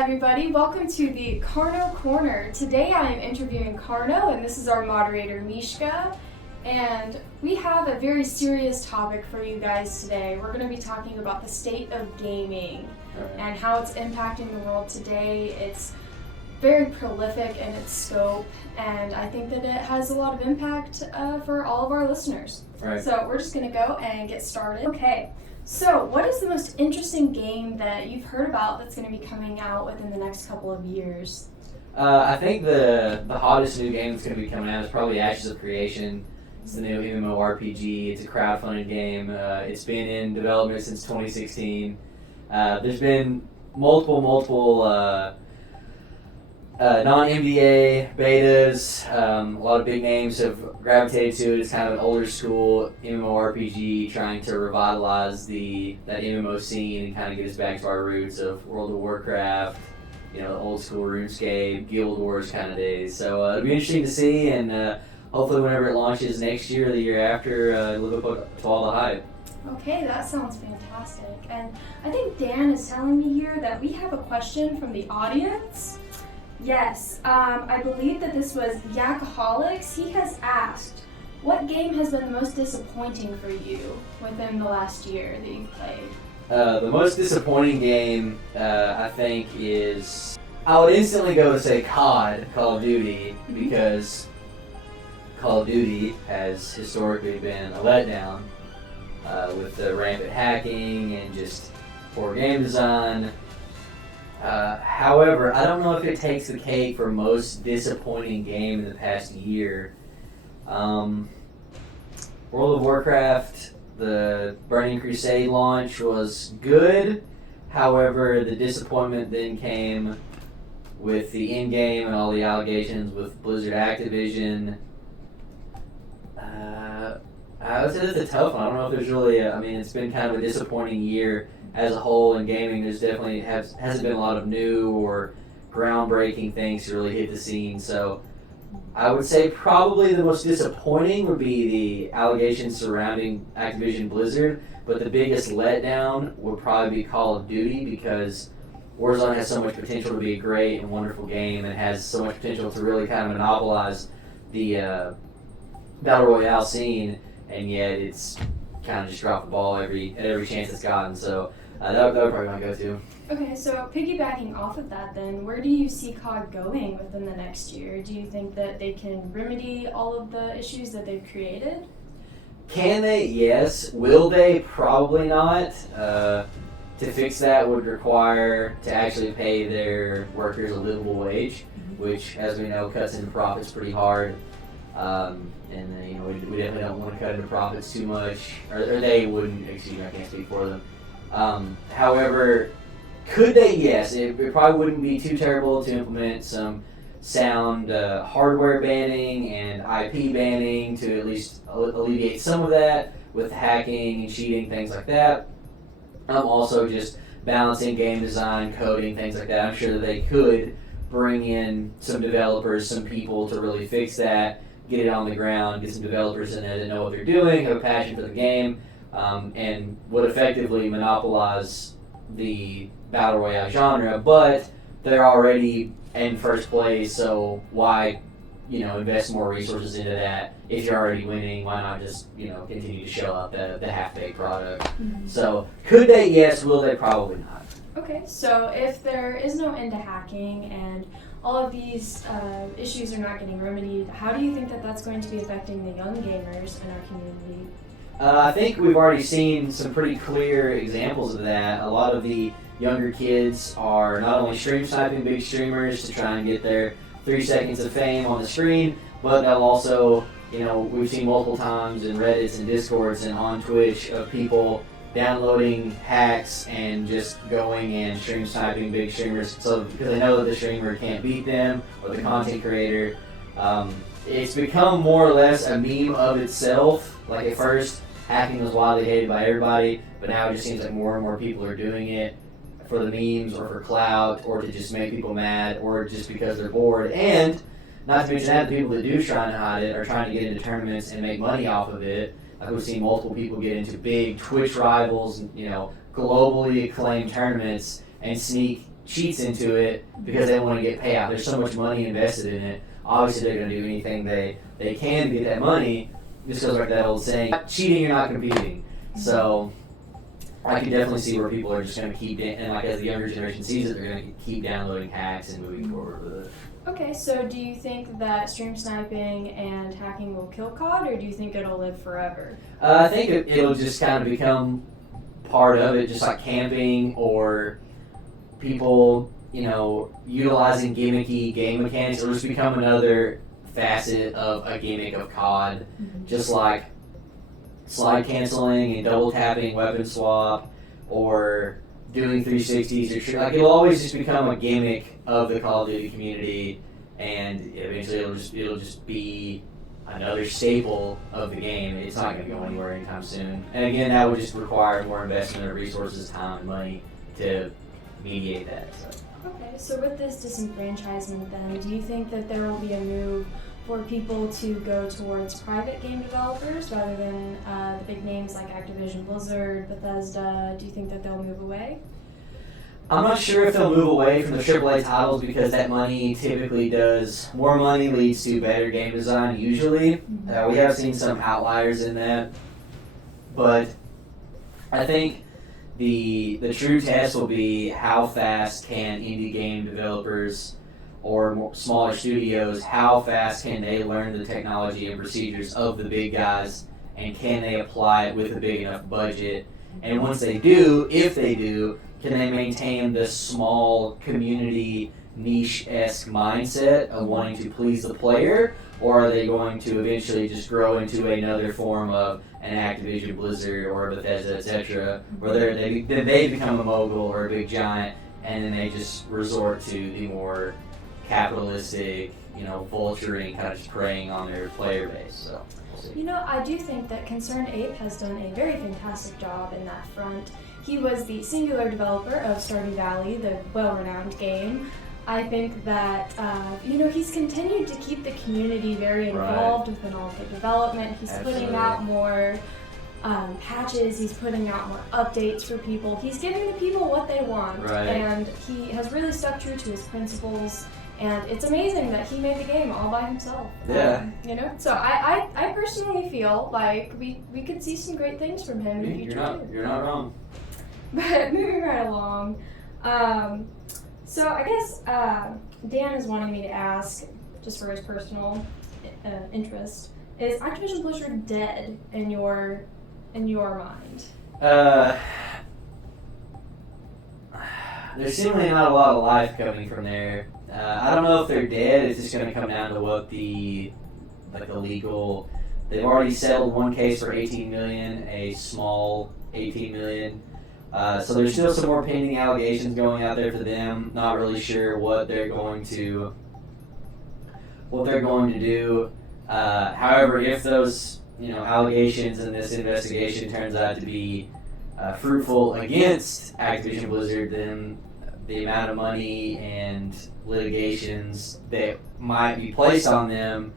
everybody. Welcome to the Carno Corner. Today I am interviewing Carno, and this is our moderator, Mishka. And we have a very serious topic for you guys today. We're going to be talking about the state of gaming and how it's impacting the world today. It's very prolific in its scope, and I think that it has a lot of impact for all of our listeners. Right. So we're just going to go and get started. Okay. So, what is the most interesting game that you've heard about that's going to be coming out within the next couple of years? I think the hottest new game that's going to be coming out is probably Ashes of Creation. It's the new MMORPG. It's a crowdfunded game. It's been in development since 2016. There's been multiple non-MDA betas. A lot of big names have gravitated to it. It's kind of an older school MMORPG trying to revitalize that MMO scene and kind of get us back to our roots of World of Warcraft, the old school RuneScape, Guild Wars kind of days. So it'll be interesting to see, and hopefully whenever it launches next year or the year after, live up to all the hype. Okay, that sounds fantastic. And I think Dan is telling me here that we have a question from the audience. Yes, I believe that this was Yakaholics. He has asked, what game has been the most disappointing for you within the last year that you've played? The most disappointing game, I think, is... I would instantly go to say COD, Call of Duty, because Call of Duty has historically been a letdown with the rampant hacking and just poor game design. However, I don't know if it takes the cake for most disappointing game in the past year. World of Warcraft, the Burning Crusade launch was good. However, the disappointment then came with the in-game and all the allegations with Blizzard Activision. I would say that's a tough one. I don't know if there's really it's been kind of a disappointing year as a whole in gaming. There's definitely hasn't been a lot of new or groundbreaking things to really hit the scene. So I would say probably the most disappointing would be the allegations surrounding Activision Blizzard, but the biggest letdown would probably be Call of Duty, because Warzone has so much potential to be a great and wonderful game and has so much potential to really kind of monopolize the Battle Royale scene, and yet it's kind of just dropped the ball at every chance it's gotten. So that would probably be my go-to. Okay, so piggybacking off of that then, where do you see COD going within the next year? Do you think that they can remedy all of the issues that they've created? Can they? Yes. Will they? Probably not. To fix that would require to actually pay their workers a livable wage, which, as we know, cuts into profits pretty hard. We definitely don't want to cut into profits too much, or they wouldn't. Excuse me, I can't speak for them. However, could they? Yes, it probably wouldn't be too terrible to implement some sound hardware banning and IP banning to at least alleviate some of that with hacking and cheating, things like that. Also just balancing game design, coding, things like that. I'm sure that they could bring in some developers, some people to really fix that, get it on the ground, get some developers in there that know what they're doing, have a passion for the game, and would effectively monopolize the Battle Royale genre. But they're already in first place, so why invest more resources into that? If you're already winning, why not just continue to show up the half-baked product? So could they? Yes. Will they? Probably not. Okay, so if there is no end to hacking and all of these issues are not getting remedied, how do you think that that's going to be affecting the young gamers in our community? I think we've already seen some pretty clear examples of that. A lot of the younger kids are not only stream sniping big streamers to try and get their 3 seconds of fame on the screen, but they'll also, we've seen multiple times in Reddits and Discords and on Twitch of people downloading hacks and just going and stream sniping big streamers, so because they know that the streamer can't beat them or the content creator. It's become more or less a meme of itself. Like at first, hacking was widely hated by everybody, but now it just seems like more and more people are doing it for the memes or for clout or to just make people mad or just because they're bored. And not to mention that the people that do try and hide it are trying to get into tournaments and make money off of it. Like we've seen multiple people get into big Twitch rivals, globally acclaimed tournaments and sneak cheats into it because they want to get payout. There's so much money invested in it. Obviously, they're going to do anything they can to get that money. Just goes like that old saying, cheating, you're not competing. So I can definitely see where people are just going to keep, and like as the younger generation sees it, they're going to keep downloading hacks and moving forward with it. Okay, so do you think that stream sniping and hacking will kill COD, or do you think it'll live forever? I think it'll just kind of become part of it, just like camping or people, utilizing gimmicky game mechanics. It'll just become another facet of a gimmick of COD, just like slide canceling and double tapping weapon swap or doing 360s or like it'll always just become a gimmick of the Call of Duty community, and eventually it'll just be another staple of the game. It's not going to go anywhere anytime soon. And again, that would just require more investment of resources, time, and money to mediate that. Okay, so with this disenfranchisement then, do you think that there will be a move for people to go towards private game developers rather than the big names like Activision Blizzard, Bethesda? Do you think that they'll move away? I'm not sure if they'll move away from the AAA titles because that money typically does, more money leads to better game design usually. We have seen some outliers in that, but I think the true test will be how fast can indie game developers or more smaller studios, how fast can they learn the technology and procedures of the big guys, and can they apply it with a big enough budget? And once they do, if they do, can they maintain the small community niche-esque mindset of wanting to please the player, or are they going to eventually just grow into another form of an Activision Blizzard or a Bethesda, etc., where they become a mogul or a big giant, and then they just resort to the more capitalistic, vulturing, kind of just preying on their player base. So we'll see. I do think that Concerned Ape has done a very fantastic job in that front. He was the singular developer of Stardew Valley, the well-renowned game. I think that, he's continued to keep the community very involved within all of the development. He's putting out more patches, he's putting out more updates for people. He's giving the people what they want, and he has really stuck true to his principles. And it's amazing that he made the game all by himself. Yeah. So I personally feel like we could see some great things from him in the future. You're not wrong. But moving right along, so I guess Dan is wanting me to ask, just for his personal interest, is Activision Blizzard dead in your mind? There's seemingly not a lot of life coming from there. I don't know if they're dead. It's just going to come down to what the legal. They've already settled one case for $18 million, a small $18 million. So there's still some more pending allegations going out there for them. Not really sure what they're going to do. However, if those allegations and this investigation turns out to be fruitful against Activision Blizzard, then the amount of money and litigations that might be placed on them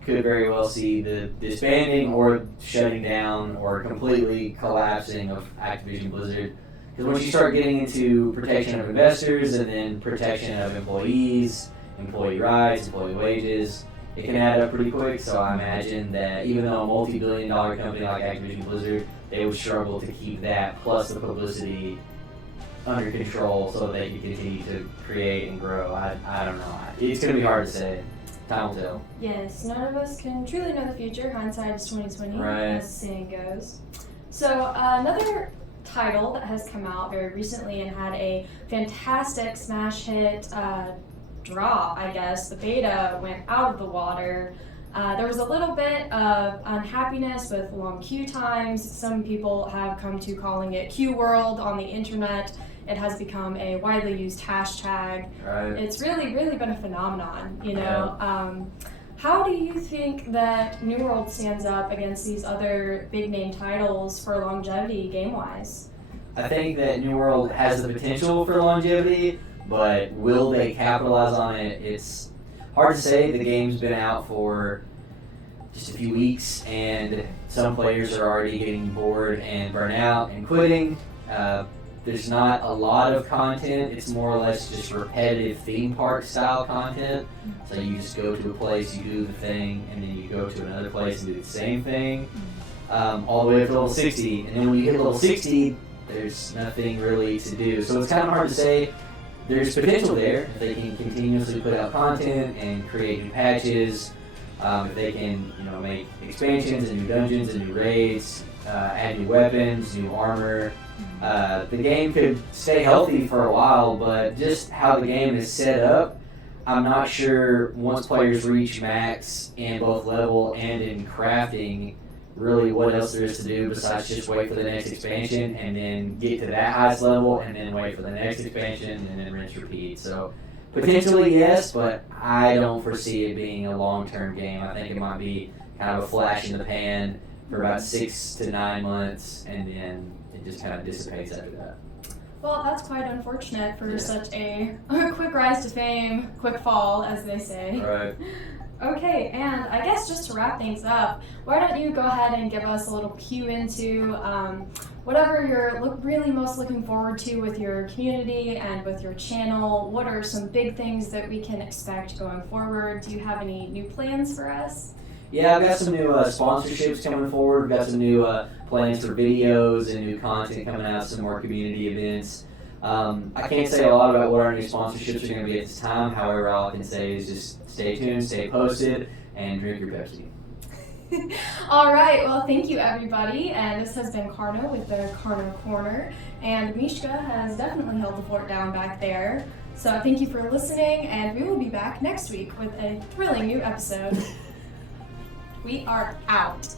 could very well see the disbanding or shutting down or completely collapsing of Activision Blizzard. Because once you start getting into protection of investors and then protection of employees, employee rights, employee wages, it can add up pretty quick. So I imagine that even though a multi-billion-dollar company like Activision Blizzard, they would struggle to keep that plus the publicity under control so that they can continue to create and grow. I don't know. It's going to be hard to say. Time will tell. Yes, none of us can truly know the future. Hindsight is 20/20, as the saying goes. So another title that has come out very recently and had a fantastic smash hit drop, I guess. The beta went out of the water. There was a little bit of unhappiness with long queue times. Some people have come to calling it Q World on the internet. It has become a widely used hashtag. It's really been a phenomenon, How do you think that New World stands up against these other big name titles for longevity game-wise? I think that New World has the potential for longevity, but will they capitalize on it? It's hard to say. The game's been out for just a few weeks, and some players are already getting bored and burnt out and quitting. there's not a lot of content. It's more or less just repetitive theme park style content. So you just go to a place, you do the thing, and then you go to another place and do the same thing, all the way up to level 60. And then when you hit level 60, there's nothing really to do. So it's kind of hard to say. There's potential there if they can continuously put out content and create new patches. If they can, make expansions and new dungeons and new raids, add new weapons, new armor. The game could stay healthy for a while, but just how the game is set up, I'm not sure once players reach max in both level and in crafting, really what else there is to do besides just wait for the next expansion and then get to that highest level and then wait for the next expansion and then rinse repeat. So potentially yes, but I don't foresee it being a long-term game. I think it might be kind of a flash in the pan for about 6 to 9 months, and then it just kind of dissipates after that. Well, that's quite unfortunate for such a quick rise to fame, quick fall, as they say. Right. Okay, and I guess just to wrap things up, why don't you go ahead and give us a little cue into whatever you're really most looking forward to with your community and with your channel. What are some big things that we can expect going forward? Do you have any new plans for us? Yeah, I've got some new sponsorships coming forward. We've got some new plans for videos and new content coming out, some more community events. I can't say a lot about what our new sponsorships are going to be at this time. However, all I can say is just stay tuned, stay posted, and drink your Pepsi. All right, well, thank you, everybody. And this has been Carno with the Carno Corner. And Mishka has definitely held the fort down back there. So thank you for listening, and we will be back next week with a thrilling new episode. We are out.